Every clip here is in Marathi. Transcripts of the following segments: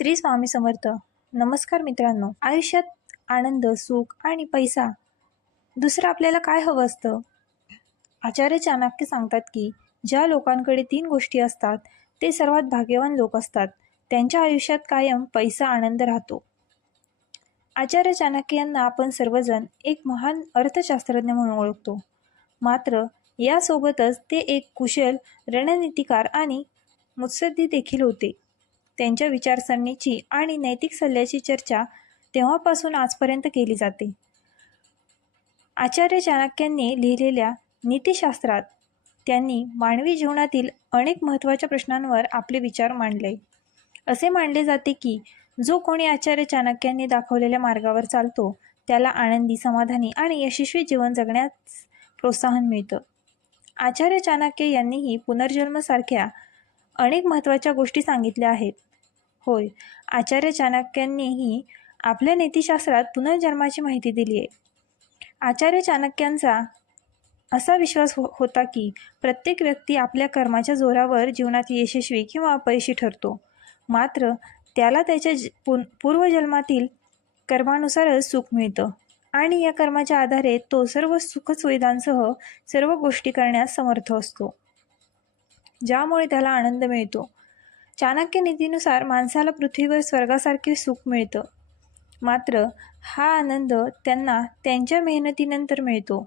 श्री स्वामी समर्थ. नमस्कार मित्रांनो. आयुष्यात आनंद सुख आणि पैसा दुसरं आपल्याला काय हवं असतं? आचार्य चाणक्य सांगतात की ज्या लोकांकडे तीन गोष्टी असतात ते सर्वात भाग्यवान लोक असतात. त्यांच्या आयुष्यात कायम पैसा आनंद राहतो. आचार्य चाणक्य यांना आपण सर्वजण एक महान अर्थशास्त्रज्ञ म्हणून ओळखतो. मात्र यासोबतच ते एक कुशल रणनीतिकार आणि मुत्सद्दी देखील होते. त्यांच्या विचारसरणीची आणि नैतिक सल्ल्याची चर्चा तेव्हापासून आजपर्यंत केली जाते. आचार्य चाणक्यांनी लिहिलेल्या नीतिशास्त्रात त्यांनी मानवी जीवनातील अनेक महत्त्वाच्या प्रश्नांवर आपले विचार मांडले. असे मानले जाते की जो कोणी आचार्य चाणक्यांनी दाखवलेल्या मार्गावर चालतो त्याला आनंदी समाधानी आणि यशस्वी जीवन जगण्यास प्रोत्साहन मिळतं. आचार्य चाणक्य यांनीही पुनर्जन्मासारख्या अनेक महत्त्वाच्या गोष्टी सांगितल्या आहेत. होय. आचार्य चाणक्यांनीही आपल्या नीतिशास्त्रात पुनर्जन्माची माहिती दिली आहे. आचार्य चाणक्यांचा असा विश्वास हो होता की प्रत्येक व्यक्ती आपल्या कर्माच्या जोरावर जीवनात यशस्वी किंवा अपयशी ठरतो. मात्र त्याला त्याच्या ज पुन पूर्वजन्मातील कर्मानुसारच सुख मिळतं आणि या कर्माच्या आधारे तो सर्व सुखसुविधांसह सर्व गोष्टी करण्यास समर्थ असतो. ज्यामुळे त्याला आनंद मिळतो. चाणक्य नीतीनुसार माणसाला पृथ्वीवर स्वर्गासारखे सुख मिळतं. मात्र हा आनंद त्यांना त्यांच्या मेहनतीनंतर मिळतो.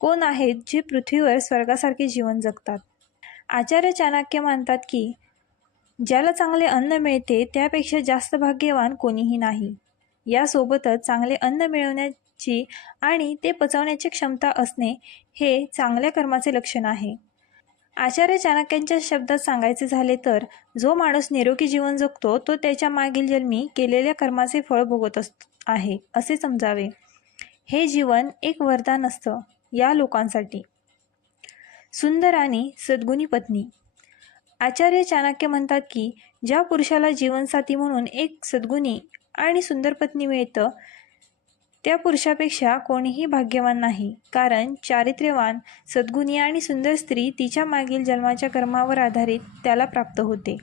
कोण आहेत जे पृथ्वीवर स्वर्गासारखे जीवन जगतात? आचार्य चाणक्य मानतात की ज्याला चांगले अन्न मिळते त्यापेक्षा जास्त भाग्यवान कोणीही नाही. यासोबतच चांगले अन्न मिळवण्याची आणि ते पचवण्याची क्षमता असणे हे चांगल्या कर्माचे लक्षण आहे. आचार्य चाणक्यांच्या शब्दात सांगायचे झाले तर जो माणूस निरोगी जीवन जगतो तो त्याच्या मागील जन्मी केलेल्या कर्माचे फळ भोगत अस आहे असे समजावे. हे जीवन एक वरदान असतं या लोकांसाठी. सुंदर आणि सद्गुणी पत्नी. आचार्य चाणक्य म्हणतात की ज्या पुरुषाला जीवनसाथी म्हणून एक सद्गुणी आणि सुंदर पत्नी मिळतं त्या पुरुषापेक्षा कोणीही भाग्यवान नाही. कारण चारित्र्यवान सद्गुणी आणि सुंदर स्त्री तिच्या मागील जन्माच्या कर्मावर आधारित त्याला प्राप्त होते.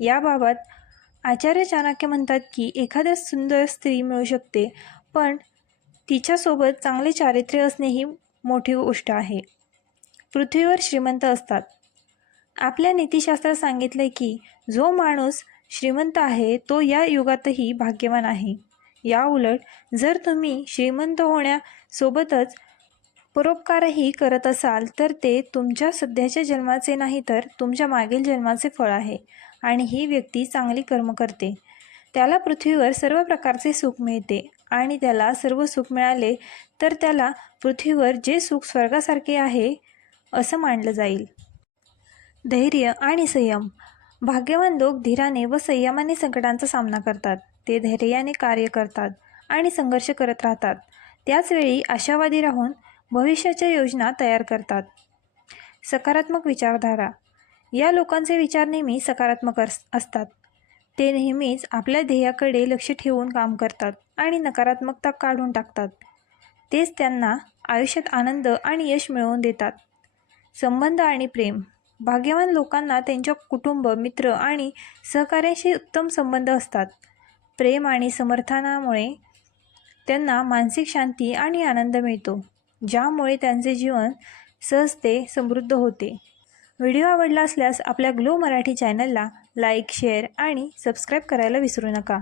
याबाबत आचार्य चाणक्य म्हणतात की एखाद्या सुंदर स्त्री मिळू शकते पण तिच्यासोबत चांगले चारित्र्य असणे ही मोठी गोष्ट आहे. पृथ्वीवर श्रीमंत असतात. आपल्या नीतिशास्त्रात सांगितले की जो माणूस श्रीमंत आहे तो या युगातही भाग्यवान आहे. याउलट जर तुम्ही श्रीमंत होण्यासोबतच परोपकारही करत असाल तर ते तुमच्या सध्याच्या जन्माचे नाही तर तुमच्या मागील जन्माचे फळ आहे आणि ही व्यक्ती चांगली कर्म करते. त्याला पृथ्वीवर सर्व प्रकारचे सुख मिळते आणि त्याला सर्व सुख मिळाले तर त्याला पृथ्वीवर जे सुख स्वर्गासारखे आहे असं मानलं जाईल. धैर्य आणि संयम. भाग्यवान लोक धीराने व संयमाने संकटांचा सामना करतात. ते धैर्याने कार्य करतात आणि संघर्ष करत राहतात. त्याचवेळी आशावादी राहून भविष्याच्या योजना तयार करतात. सकारात्मक विचारधारा. या लोकांचे विचार नेहमी सकारात्मक अस असतात. ते नेहमीच आपल्या ध्येयाकडे लक्ष ठेवून काम करतात आणि नकारात्मकता काढून टाकतात. तेच त्यांना आयुष्यात आनंद आणि यश मिळवून देतात. संबंध आणि प्रेम. भाग्यवान लोकांना त्यांच्या कुटुंब मित्र आणि सहकार्याशी उत्तम संबंध असतात. प्रेम आणि समर्थनामुळे त्यांना मानसिक शांती आणि आनंद मिळतो ज्यामुळे त्यांचे जीवन सहजते समृद्ध होते. व्हिडिओ आवडला असल्यास आपल्या ग्लो मराठी चॅनलला लाईक शेअर आणि सबस्क्राईब करायला विसरू नका.